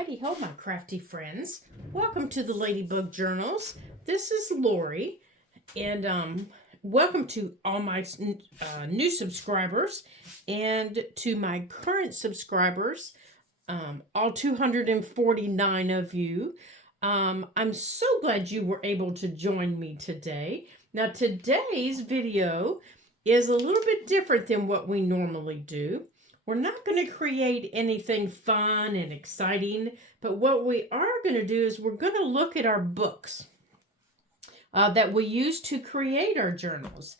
Heidi ho, my crafty friends. Welcome to the Ladybug Journals. This is Lori, and welcome to all my new subscribers and to my current subscribers, all 249 of you. I'm so glad you were able to join me today. Now, today's video is a little bit different than what we normally do. We're not going to create anything fun and exciting, but what we are going to do is we're going to look at our books that we use to create our journals.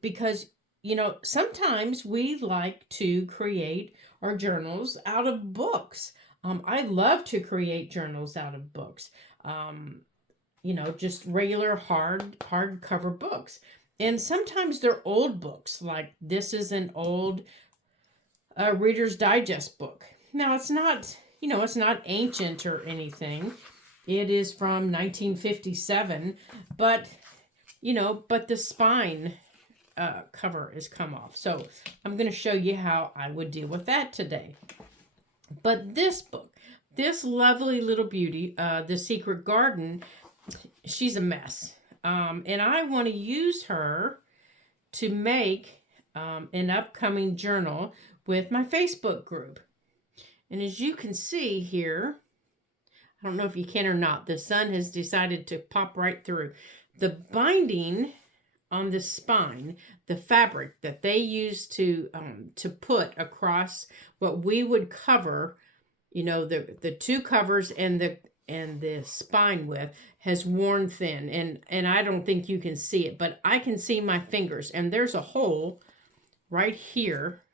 Because, you know, sometimes we like to create our journals out of books. I love to create journals out of books. You know, just regular hardcover books. And sometimes they're old books, like this is an old Reader's Digest book. Now, it's not, you know, it's not ancient or anything. It is from 1957, but, you know, but the spine cover is come off. So I'm going to show you how I would deal with that today. But this book, this lovely little beauty, The Secret Garden, she's a mess. And I want to use her to make an upcoming journal with my Facebook group. And as you can see here, I don't know if you can or not, the sun has decided to pop right through. The binding on the spine, the fabric that they use to put across what we would cover, you know, the two covers and the spine with, has worn thin. And I don't think you can see it, but I can see my fingers. And there's a hole right here.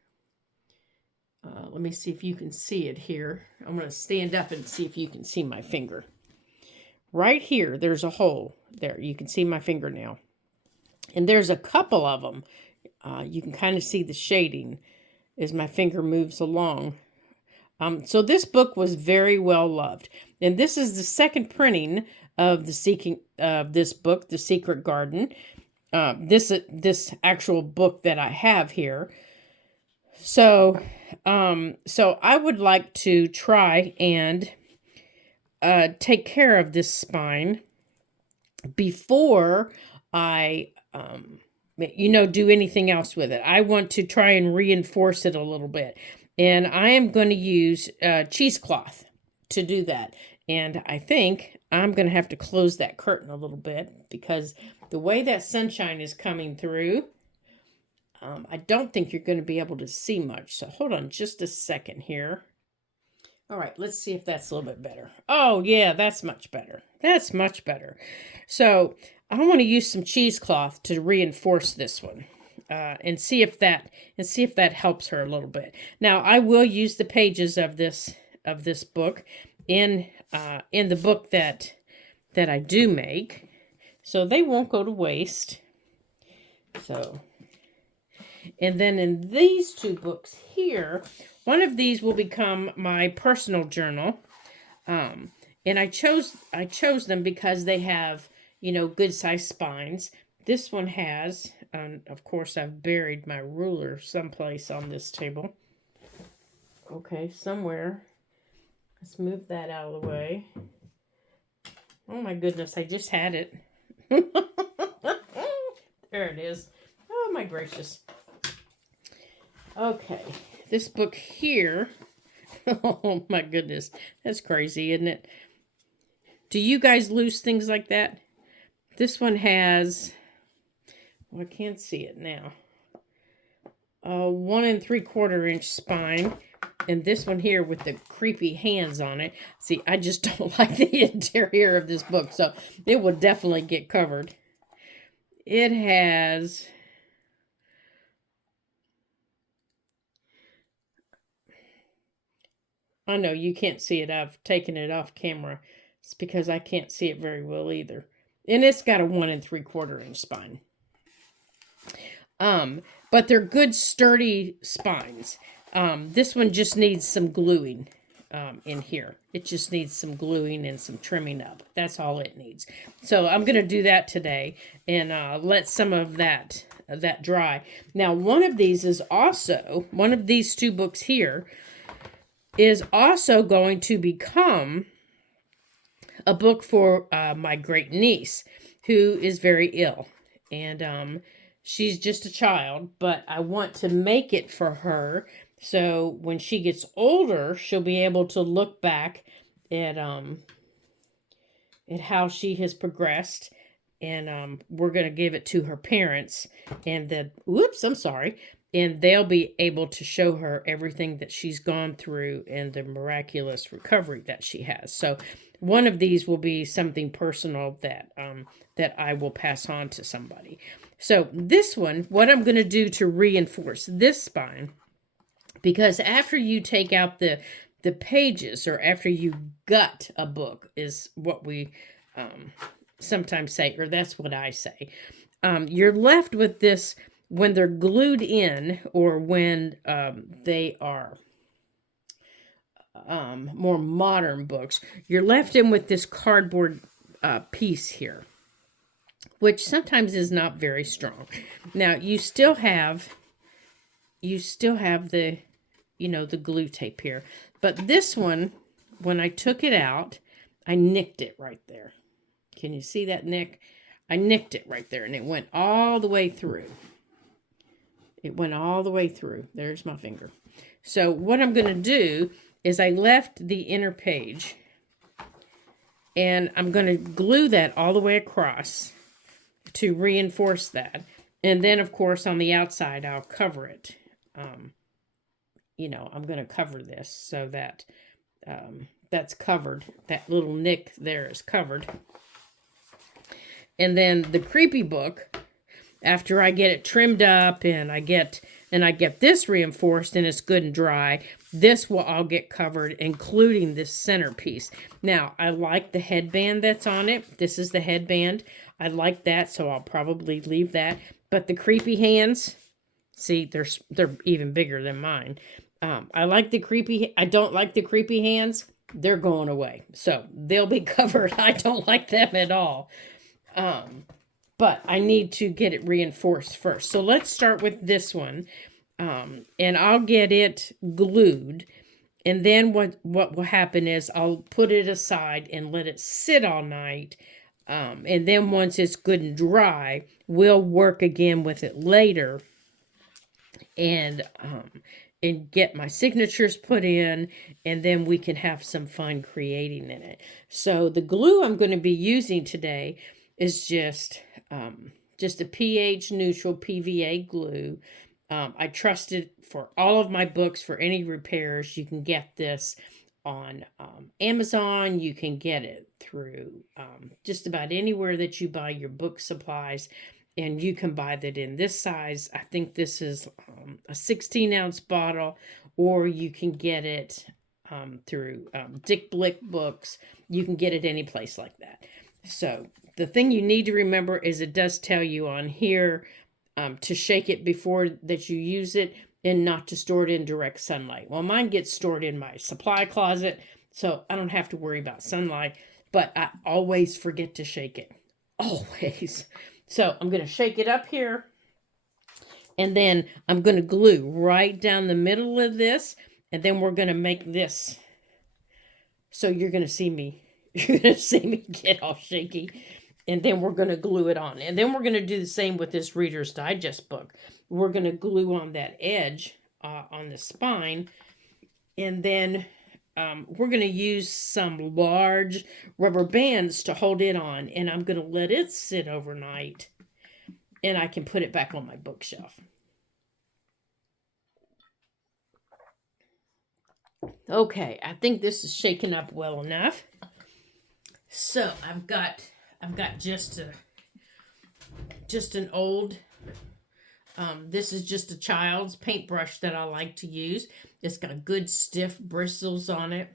Let me see if you can see it here. I'm going to stand up and see if you can see my finger. Right here, there's a hole. There, you can see my fingernail. And there's a couple of them. You can kind of see the shading as my finger moves along. So this book was very well loved. And this is the second printing of this book, The Secret Garden. This actual book that I have here. So I would like to try and take care of this spine before I, do anything else with it. I want to try and reinforce it a little bit. And I am going to use cheesecloth to do that. And I think I'm going to have to close that curtain a little bit because the way that sunshine is coming through, I don't think you're going to be able to see much. So hold on just a second here. All right, let's see if that's a little bit better. Oh, yeah, that's much better. That's much better. So I want to use some cheesecloth to reinforce this one and see if that helps her a little bit. Now, I will use the pages of this book in the book that I do make, so they won't go to waste. So. And then in these two books here, one of these will become my personal journal. And I chose them because they have, you know, good sized spines. This one has, of course, I've buried my ruler someplace on this table. Okay, somewhere. Let's move that out of the way. Oh my goodness, I just had it. There it is. Oh my gracious. Okay, this book here, oh my goodness, that's crazy, isn't it? Do you guys lose things like that? This one has, well, I can't see it now, a 1 3/4 inch spine, and this one here with the creepy hands on it. See, I just don't like the interior of this book, so it will definitely get covered. It has... I know you can't see it. I've taken it off camera. It's because I can't see it very well either. And it's got a 1 3/4 inch spine. But they're good sturdy spines. This one just needs some gluing in here. It just needs some gluing and some trimming up. That's all it needs. So I'm going to do that today and let some of that dry. Now, one of these two books here is also going to become a book for my great niece, who is very ill. And she's just a child, but I want to make it for her. So when she gets older, she'll be able to look back at how she has progressed. And we're going to give it to her parents. And then, whoops, I'm sorry. And they'll be able to show her everything that she's gone through and the miraculous recovery that she has. So one of these will be something personal that that I will pass on to somebody. So this one, what I'm going to do to reinforce this spine, because after you take out the pages, or after you gut a book, is what we sometimes say, or that's what I say. You're left with this when they're glued in, or when they are more modern books. You're left in with this cardboard piece here, which sometimes is not very strong. Now you still have the the glue tape here, but this one, when I took it out, I nicked it right there. Can you see that nick? I nicked it right there, and it went all the way through. It went all the way through. There's my finger. So what I'm going to do is I left the inner page, and I'm going to glue that all the way across to reinforce that. And then, of course, on the outside, I'll cover it. I'm going to cover this so that that's covered. That little nick there is covered. And then the creepy book, after I get it trimmed up and I get this reinforced and it's good and dry, this will all get covered, including this centerpiece. Now, I like the headband that's on it. This is the headband. I like that, so I'll probably leave that. But the creepy hands, see, they're even bigger than mine. I don't like the creepy hands. They're going away. So they'll be covered. I don't like them at all. But I need to get it reinforced first. So let's start with this one. And I'll get it glued. And then what will happen is I'll put it aside and let it sit all night. And then once it's good and dry, we'll work again with it later. And get my signatures put in, and then we can have some fun creating in it. So the glue I'm going to be using today is just a pH neutral PVA glue. I trust it for all of my books. For any repairs, you can get this on Amazon. You can get it through just about anywhere that you buy your book supplies. And you can buy that in this size. I think this is a 16-ounce bottle, or you can get it through Dick Blick Books. You can get it any place like that. So the thing you need to remember is it does tell you on here to shake it before that you use it, and not to store it in direct sunlight. Well, mine gets stored in my supply closet, so I don't have to worry about sunlight, but I always forget to shake it. Always. So I'm going to shake it up here, and then I'm going to glue right down the middle of this, and then we're going to make this. So you're going to see me get all shaky, and then we're going to glue it on. And then we're going to do the same with this Reader's Digest book. We're going to glue on that edge on the spine, and then we're going to use some large rubber bands to hold it on, and I'm going to let it sit overnight, and I can put it back on my bookshelf. Okay, I think this is shaken up well enough. So I've got just an old, this is just a child's paintbrush that I like to use. It's got good stiff bristles on it.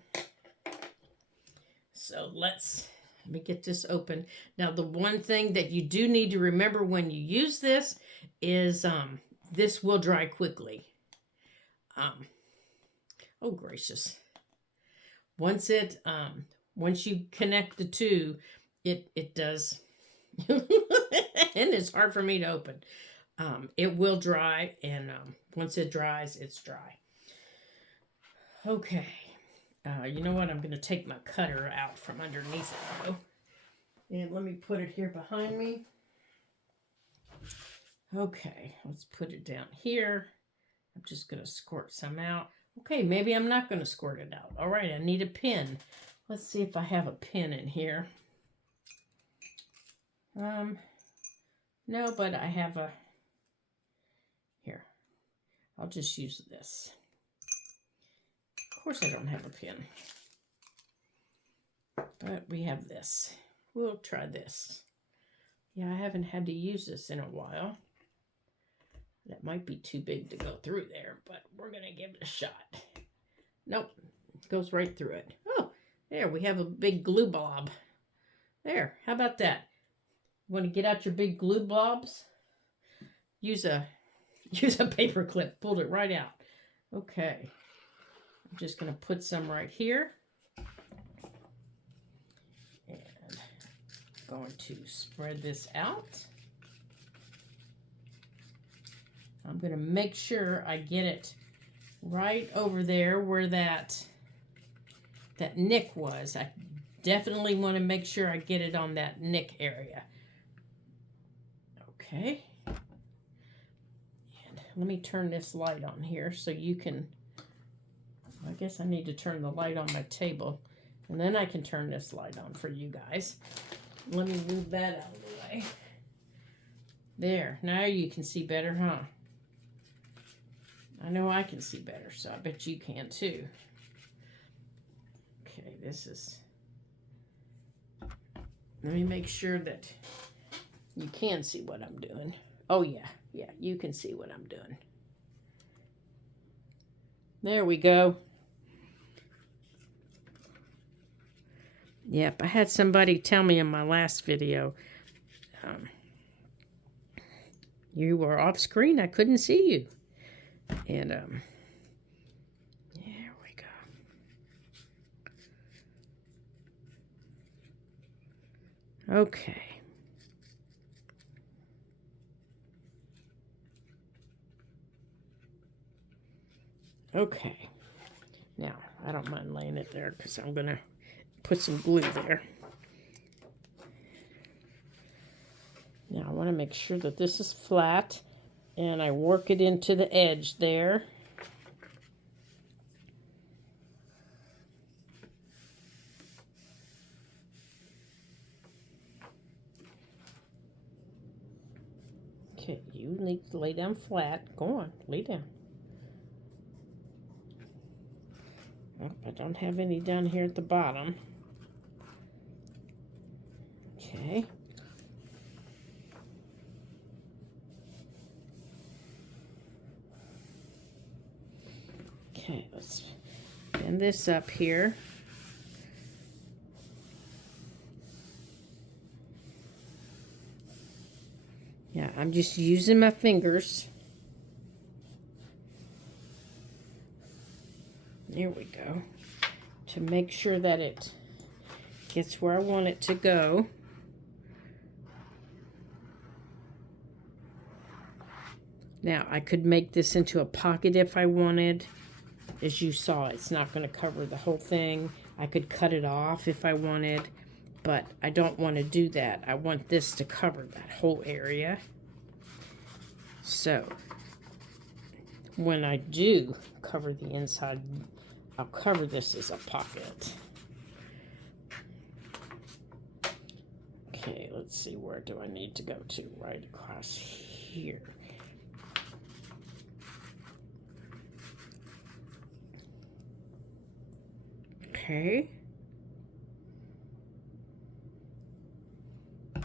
So let me get this open. Now, the one thing that you do need to remember when you use this is this will dry quickly. Oh gracious. Once you connect the two, it does, and it's hard for me to open. It will dry, and once it dries, it's dry. Okay, You know what? I'm going to take my cutter out from underneath it, though. And let me put it here behind me. Okay, let's put it down here. I'm just going to squirt some out. Okay, maybe I'm not going to squirt it out. All right, I need a pin. Let's see if I have a pin in here. No, but I have a... Here, I'll just use this. Of course I don't have a pin. But we have this. We'll try this. Yeah, I haven't had to use this in a while. That might be too big to go through there, but we're going to give it a shot. Nope, it goes right through it. Oh, there, we have a big glue blob. There, how about that? You want to get out your big glue blobs? Use a paper clip, pulled it right out. Okay, I'm just going to put some right here. And I'm going to spread this out. I'm going to make sure I get it right over there where that nick was. I definitely want to make sure I get it on that nick area. Okay. And let me turn this light on here so you can... I guess I need to turn the light on my table, and then I can turn this light on for you guys. Let me move that out of the way. There. Now you can see better, huh? I know I can see better, so I bet you can too. Okay, this is... Let me make sure that you can see what I'm doing. Oh, yeah. Yeah, you can see what I'm doing. There we go. Yep, I had somebody tell me in my last video, you were off screen, I couldn't see you. And, there we go. Okay. Okay. Now, I don't mind laying it there because I'm going to put some glue there. Now, I want to make sure that this is flat. And I work it into the edge there. Okay, you need to lay down flat. Go on, lay down. Oh, I don't have any down here at the bottom. Okay. Okay, let's bend this up here. Yeah, I'm just using my fingers. There we go. To make sure that it gets where I want it to go. Now, I could make this into a pocket if I wanted. As you saw, it's not going to cover the whole thing. I could cut it off if I wanted, but I don't want to do that. I want this to cover that whole area. So, when I do cover the inside, I'll cover this as a pocket. Okay, let's see, where do I need to go to? Right across here. Okay. Go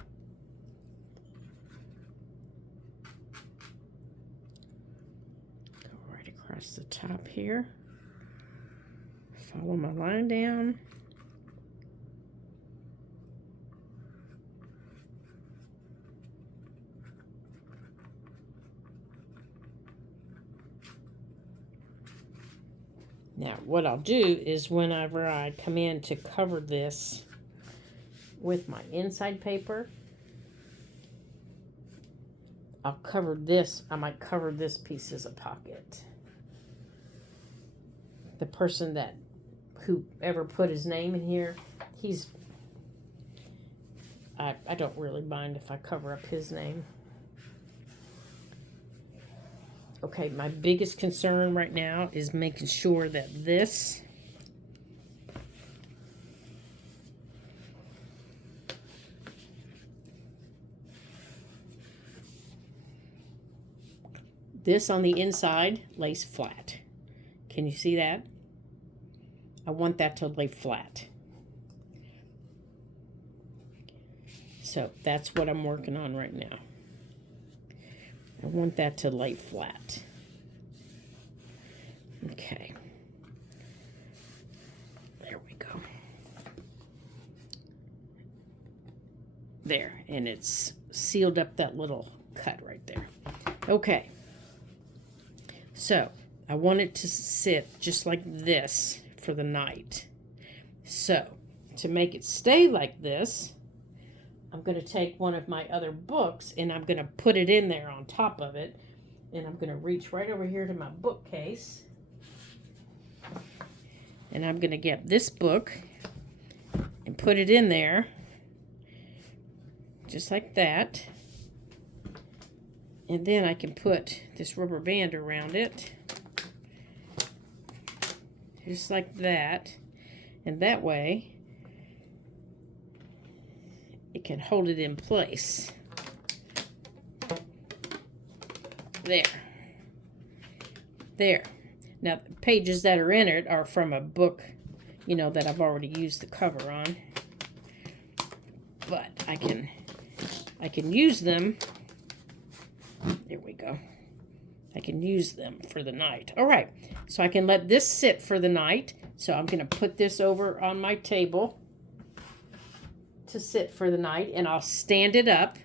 right across the top here. Follow my line down. Now, what I'll do is whenever I come in to cover this with my inside paper, I'll cover this. I might cover this piece as a pocket. The person that whoever put his name in here, I don't really mind if I cover up his name. Okay, my biggest concern right now is making sure that this on the inside lays flat. Can you see that? I want that to lay flat. So that's what I'm working on right now. I want that to lay flat. Okay. There we go. There, and it's sealed up that little cut right there. Okay. So, I want it to sit just like this for the night. So, to make it stay like this, I'm going to take one of my other books and I'm going to put it in there on top of it. And I'm going to reach right over here to my bookcase. And I'm going to get this book and put it in there. Just like that. And then I can put this rubber band around it. Just like that. And that way, it can hold it in place. There. There. Now, the pages that are in it are from a book, you know, that I've already used the cover on. But I can use them. There we go. I can use them for the night. All right. So I can let this sit for the night. So I'm going to put this over on my table to sit for the night, and I'll stand it up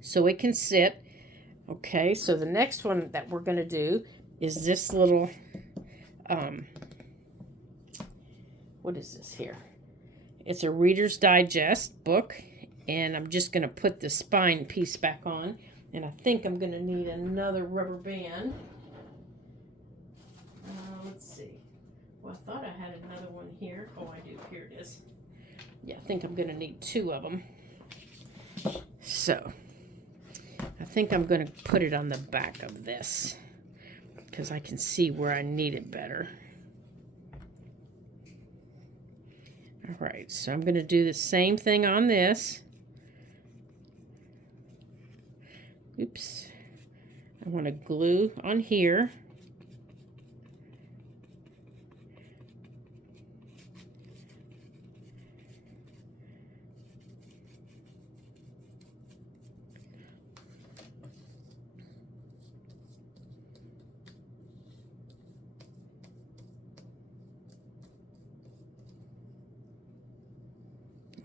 so it can sit. Okay, so the next one that we're going to do is this little, what is this here? It's a Reader's Digest book, and I'm just going to put the spine piece back on, and I think I'm going to need another rubber band. Let's see. Well, I thought I had another one here. Oh, I do. Here it is. Yeah, I think I'm going to need two of them. So, I think I'm going to put it on the back of this because I can see where I need it better. All right, so I'm going to do the same thing on this. Oops. I want to glue on here.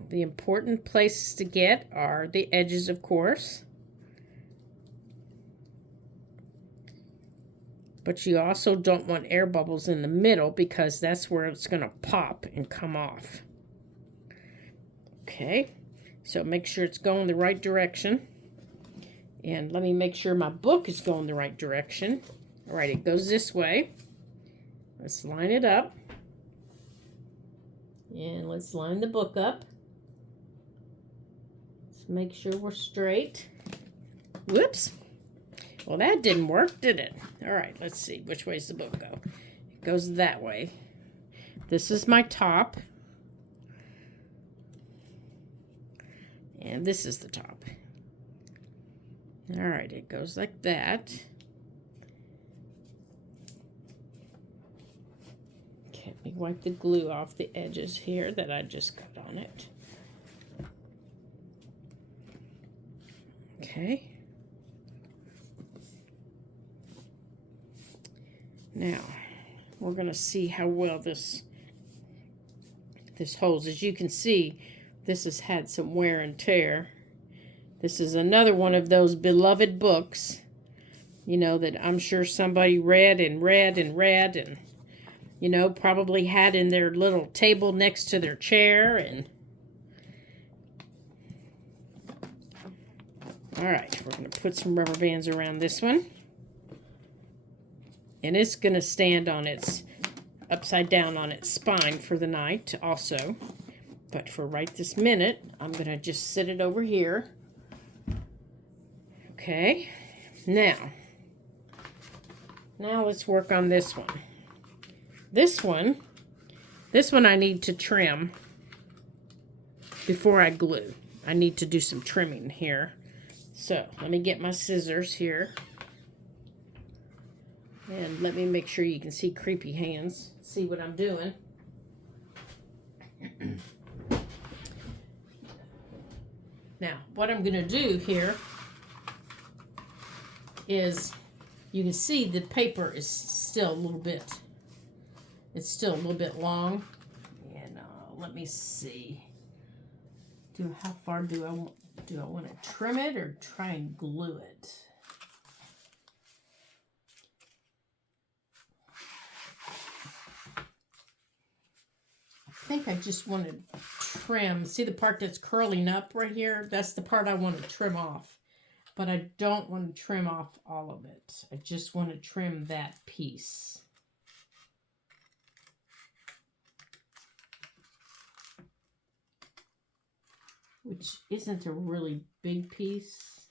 The important places to get are the edges, of course. But you also don't want air bubbles in the middle because that's where it's going to pop and come off. Okay, so make sure it's going the right direction. And let me make sure my book is going the right direction. All right, it goes this way. Let's line it up. And let's line the book up. Let's make sure we're straight. Whoops. Well, that didn't work, did it? All right, let's see. Which way's the book go? It goes that way. This is my top. And this is the top. All right, it goes like that. Okay, let me wipe the glue off the edges here that I just cut on it. Okay. Now, we're going to see how well this holds. As you can see, this has had some wear and tear. This is another one of those beloved books, you know, that I'm sure somebody read and read and read and, you know, probably had in their little table next to their chair. And all right, we're going to put some rubber bands around this one. And it's going to stand on its upside down on its spine for the night also. But for right this minute, I'm going to just sit it over here. Okay. Now let's work on this one. This one I need to trim before I glue. I need to do some trimming here. So let me get my scissors here. And let me make sure you can see creepy hands. See what I'm doing. Now, what I'm going to do here is, you can see the paper is still a little bit, it's still a little bit long. And let me see. How far do I want to trim it or try and glue it? I think I just want to trim. See the part that's curling up right here? That's the part I want to trim off. But I don't want to trim off all of it. I just want to trim that piece. Which isn't a really big piece.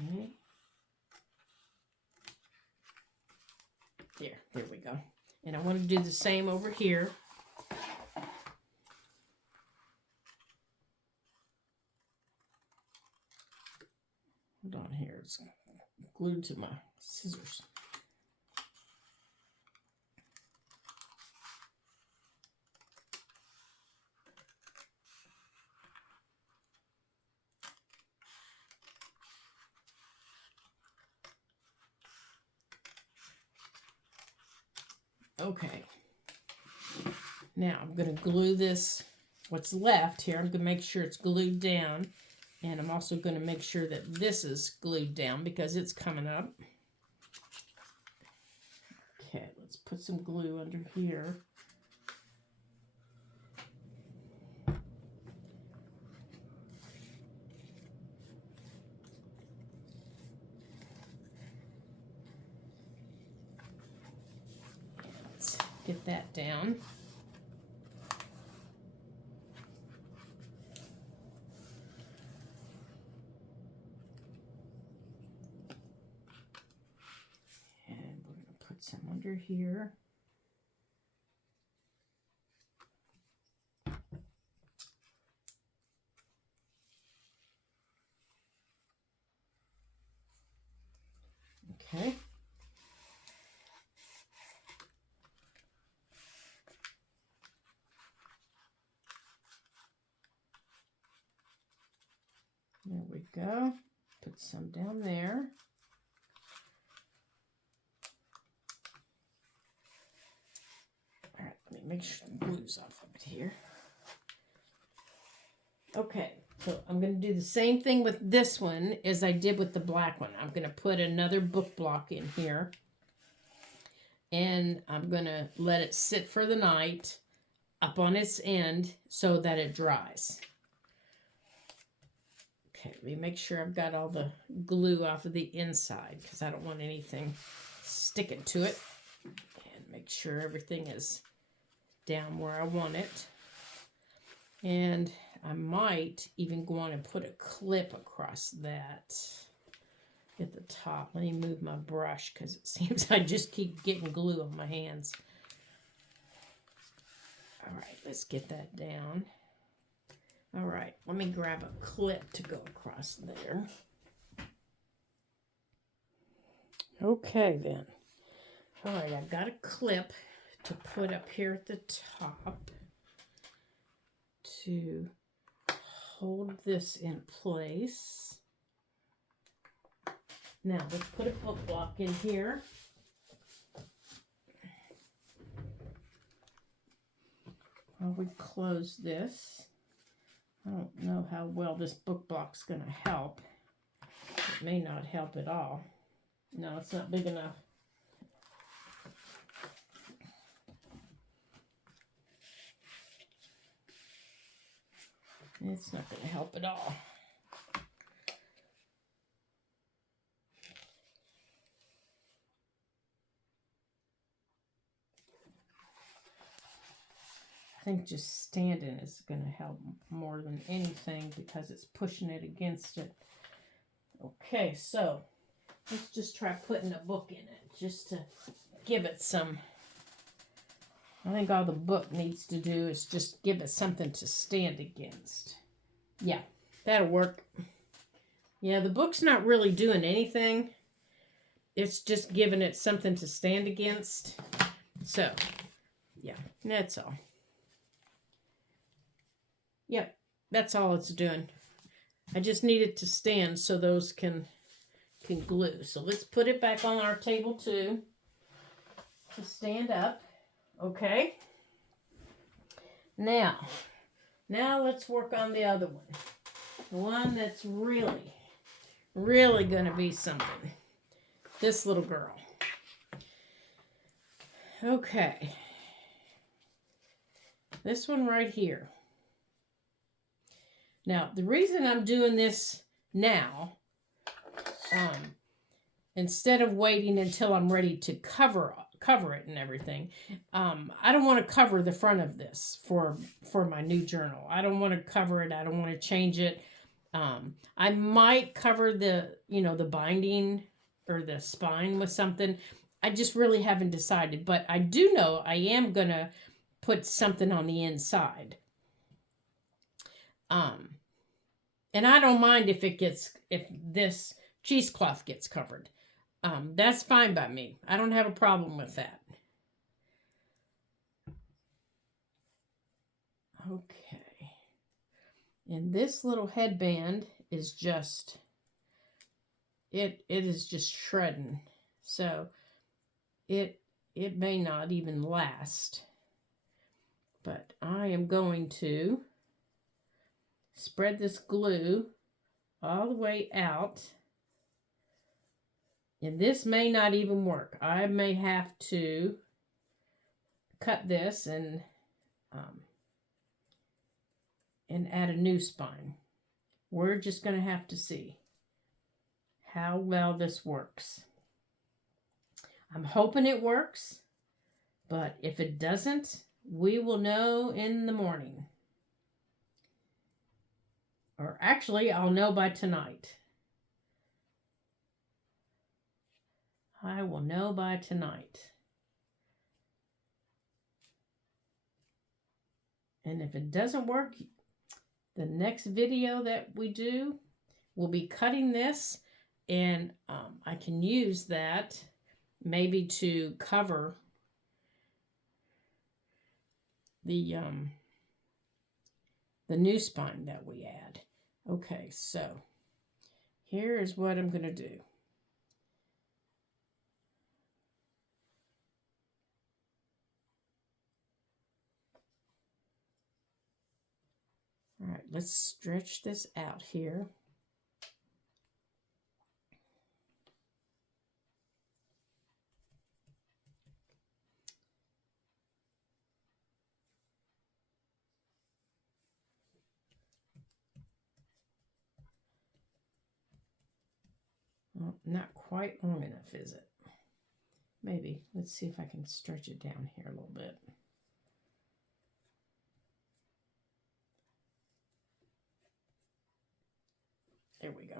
Okay. There we go. And I want to do the same over here. Hold on here. It's glued to my scissors. Okay, now I'm going to glue this, what's left here, I'm going to make sure it's glued down, and I'm also going to make sure that this is glued down because it's coming up. Okay, let's put some glue under here. Get that down. And we're going to put some under here. Okay. There we go. Put some down there. All right, let me make sure the glue's off of it here. Okay, so I'm going to do the same thing with this one as I did with the black one. I'm going to put another book block in here. And I'm going to let it sit for the night up on its end so that it dries. Okay, let me make sure I've got all the glue off of the inside because I don't want anything sticking to it. And make sure everything is down where I want it. And I might even go on and put a clip across that at the top. Let me move my brush because it seems I just keep getting glue on my hands. All right, let's get that down. All right, let me grab a clip to go across there. Okay, then. All right, I've got a clip to put up here at the top to hold this in place. Now, let's put a book block in here. While we close this. I don't know how well this book block's going to help. It may not help at all. No, it's not big enough. It's not going to help at all. think just standing is going to help more than anything because it's pushing it against it. Okay, so let's just try putting a book in it just to give it some. I think all the book needs to do is just give it something to stand against. Yeah, that'll work. Yeah, the book's not really doing anything. It's just giving it something to stand against. So, yeah, that's all. Yep, that's all it's doing. I just need it to stand so those can glue. So let's put it back on our table too to stand up. Okay. Now let's work on the other one. The one that's really going to be something. This little girl. Okay. This one right here. Now, the reason I'm doing this now, instead of waiting until I'm ready to cover it and everything, I don't want to cover the front of this for my new journal. I don't want to cover it. I don't want to change it. I might cover the binding or the spine with something. I just really haven't decided, but I do know I am going to put something on the inside. And I don't mind if this cheesecloth gets covered. That's fine by me. I don't have a problem with that. Okay. And this little headband is just, it is just shredding. So it may not even last. But I am going to spread this glue all the way out. And this may not even work. I may have to cut this and add a new spine. We're just going to have to see how well this works. I'm hoping it works, but if it doesn't, we will know in the morning. Or actually, I'll know by tonight. I will know by tonight. And if it doesn't work, the next video that we do, we'll be cutting this, and I can use that maybe to cover the new spine that we add. Okay, so here is what I'm going to do. All right, let's stretch this out here. Well, not quite long enough, is it? Maybe. Let's see if I can stretch it down here a little bit. There we go. I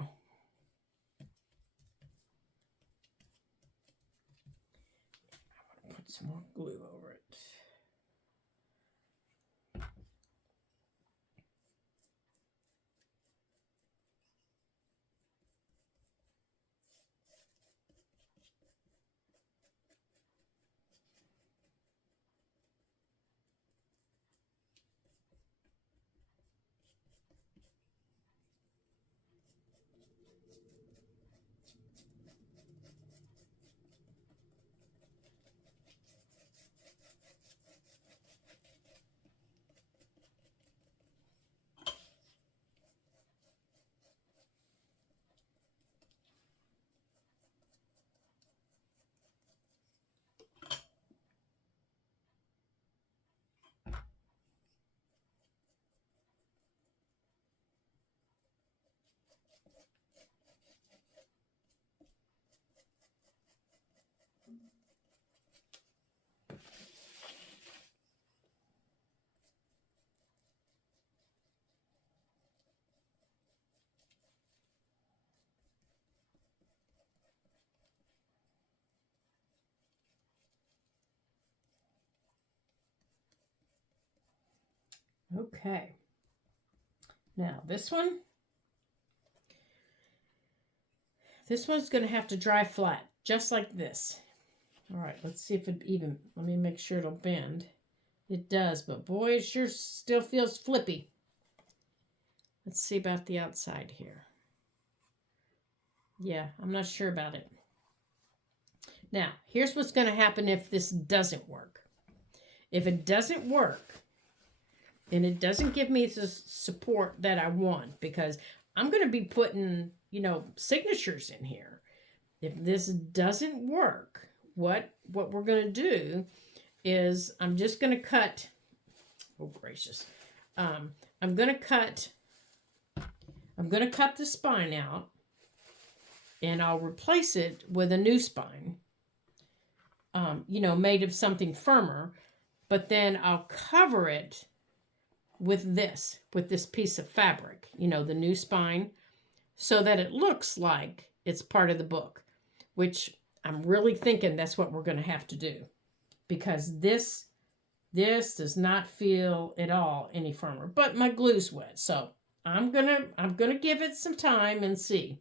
want to put some more glue over it. Okay. Now this one's going to have to dry flat, just like this. All right, let's see if it even, let me make sure it'll bend. It does, but boy, it sure still feels flippy. Let's see about the outside here. Yeah, I'm not sure about it. Now, here's what's going to happen if this doesn't work. If it doesn't work, and it doesn't give me the support that I want, because I'm going to be putting, signatures in here. If this doesn't work, what we're going to do is I'm just going to cut, oh gracious, I'm going to cut the spine out, and I'll replace it with a new spine, made of something firmer, but then I'll cover it with this piece of fabric, the new spine, so that it looks like it's part of the book, which I'm really thinking that's what we're going to have to do, because this does not feel at all any firmer, but my glue's wet. So I'm going to give it some time and see.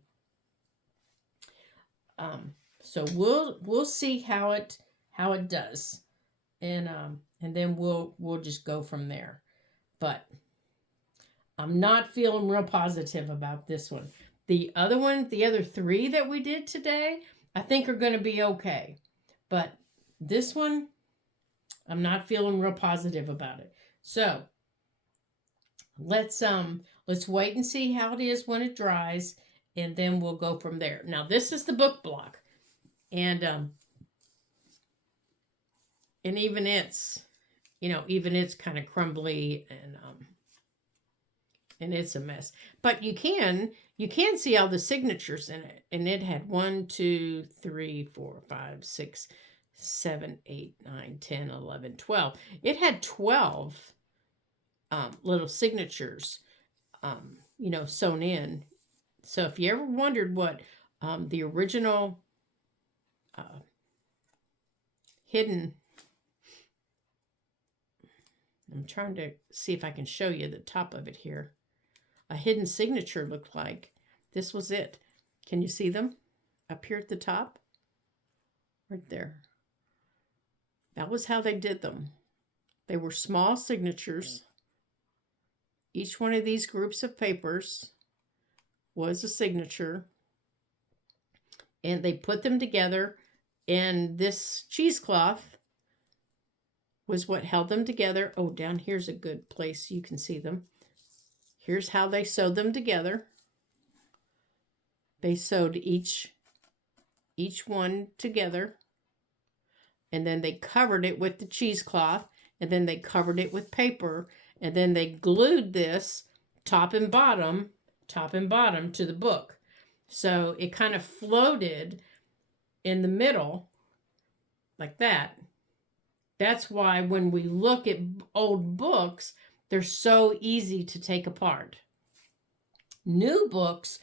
So we'll see how it does. And then we'll just go from there. But I'm not feeling real positive about this one. The other three that we did today, I think are going to be okay. But this one, I'm not feeling real positive about it. So let's wait and see how it is when it dries, and then we'll go from there. Now this is the book block, and even it's kind of crumbly, and it's a mess. But you can see all the signatures in it, and it had 1, 2, 3, 4, 5, 6, 7, 8, 9, 10, 11, 12. It had 12 little signatures, sewn in. So if you ever wondered what the original hidden, I'm trying to see if I can show you the top of it here, a hidden signature looked like, this was it. Can you see them up here at the top? Right there. That was how they did them. They were small signatures. Each one of these groups of papers was a signature. And they put them together, and this cheesecloth was what held them together. Oh, down here's a good place you can see them. Here's how they sewed them together. They sewed each one together, and then they covered it with the cheesecloth, and then they covered it with paper, and then they glued this top and bottom to the book. So it kind of floated in the middle like that. That's why when we look at old books, they're so easy to take apart. Newer books,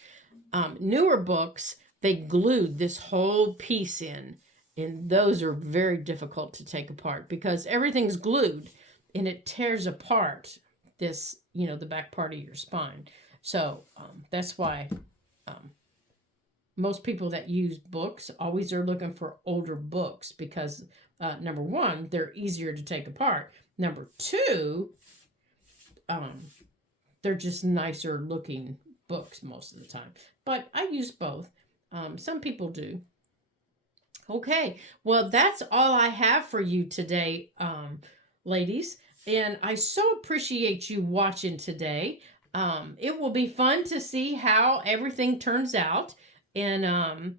they glued this whole piece in, and those are very difficult to take apart because everything's glued, and it tears apart this, the back part of your spine. So that's why most people that use books always are looking for older books, because number one, they're easier to take apart. Number two, they're just nicer looking books most of the time. But I use both. Some people do. Okay, well, that's all I have for you today, ladies. And I so appreciate you watching today. It will be fun to see how everything turns out. And,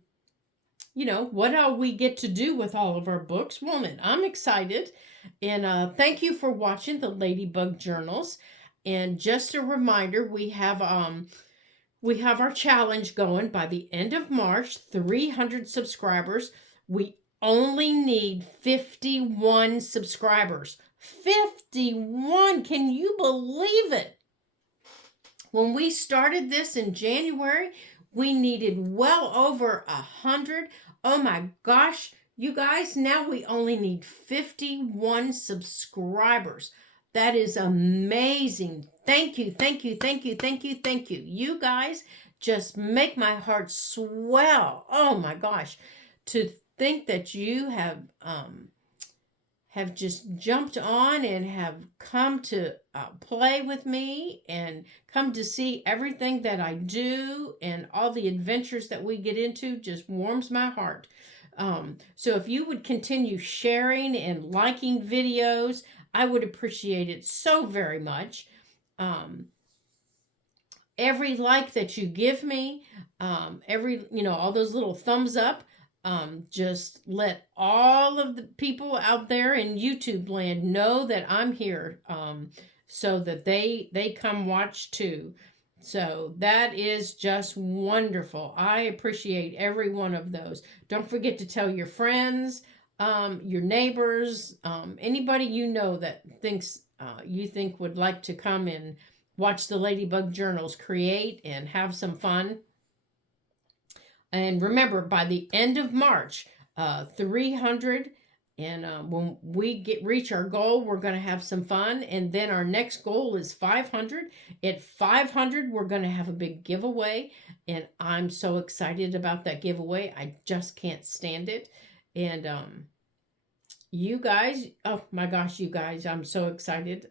what all we get to do with all of our books, won't it? I'm excited. And thank you for watching the Ladybug Journals. And just a reminder, we have our challenge going by the end of March, 300 subscribers. We only need 51 subscribers. 51! Can you believe it? When we started this in January, we needed well over 100. Oh my gosh, you guys, now we only need 51 subscribers. That is amazing. Thank you, thank you, thank you, thank you, thank you. You guys just make my heart swell. Oh my gosh. To think that you have just jumped on and have come to play with me and come to see everything that I do and all the adventures that we get into just warms my heart. So if you would continue sharing and liking videos, I would appreciate it so very much. Um, every like that you give me, all those little thumbs up, just let all of the people out there in YouTube land know that I'm here, so that they come watch too. So that is just wonderful. I appreciate every one of those. Don't forget to tell your friends, your neighbors, anybody you know that thinks you think would like to come and watch the Ladybug Journals create and have some fun. And remember, by the end of March, 300, and when we reach our goal, we're going to have some fun. And then our next goal is 500. At 500, we're going to have a big giveaway, and I'm so excited about that giveaway. I just can't stand it. And you guys, oh my gosh, you guys, I'm so excited.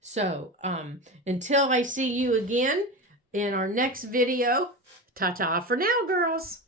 So until I see you again in our next video, ta-ta for now, girls.